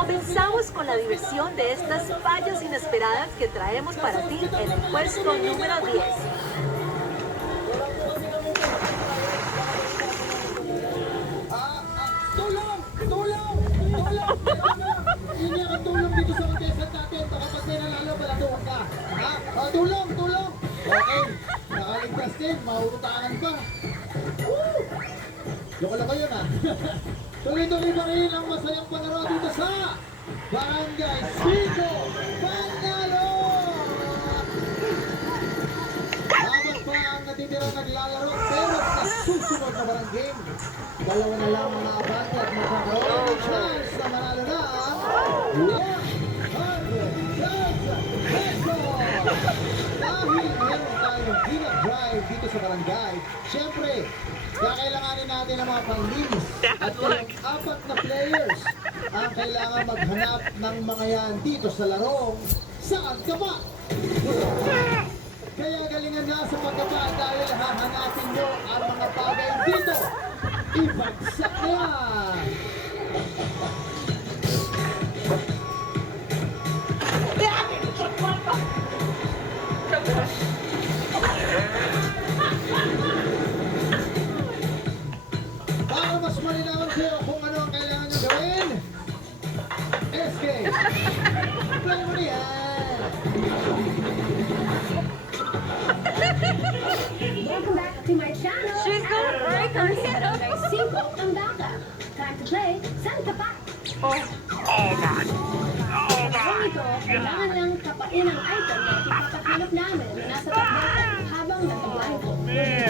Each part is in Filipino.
Comenzamos con la diversión de estas fallas inesperadas que traemos para ti en el puesto número 10. Tulong! Tulong! Tulong! Hindi ang tulong dito sa contestant natin. Baka pag may nanalo, balatuhan ka. Ha? Tulong! Tulong! Okay. Nakaligtas din. Mahurutangan pa. Woo! Loko-loko yun ha. Tuloy-tuloy pa rin ang masayang palaro dito sa Barangay Siko Panalo! Apat pa ang natitira naglalaro pero sa susunod na barang game, dalawa na lang mga abante at magkakaroon ng chance na manalo ng 100,000 pesos! Dahil meron tayong clean-up drive dito sa barangay, syempre, kakailanganin natin ang mga panglinis at yung apat na players ang kailangan maghanap ng mga yan dito sa larong Saan Ka Pa? Kaya galingan nga sa pagkaba dahil hahanapin nyo ang mga bagay dito. Ibagsak na yan! Para mas malinawan kayo kung ano ang kailangan nyo gawin, SK, play mo na yan! Welcome back to my channel. She's going right on Welcome sa Barangay Siko Pambaka. Time to play Saan Ka Pa? Kung ito, kailangan lang kapain ang item na ipapaghanap namin na nasa pagbata habang naka-blindfold.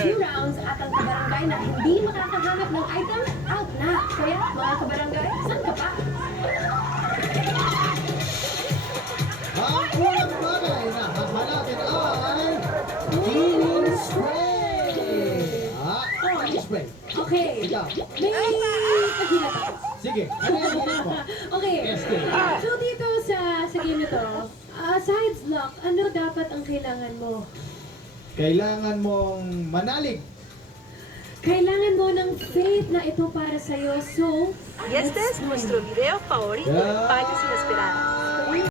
Few rounds at ang kabarangay na hindi makakahanap ng item, out na. Kaya, mga kabarangay, Saan Ka Pa? Ang unang bagay na hahanapin ay cleaning spray! Cleaning spray. Okay, Ikaw. may paghilat ako. Sige, ano yung hirit mo? Okay, SK. so dito sa game ito, sides lock, ano dapat ang kailangan mo? Kailangan mong manalig. Kailangan mo ng faith na ito para sa'yo, so... Y este es nuestro video favorito de fallas inesperadas.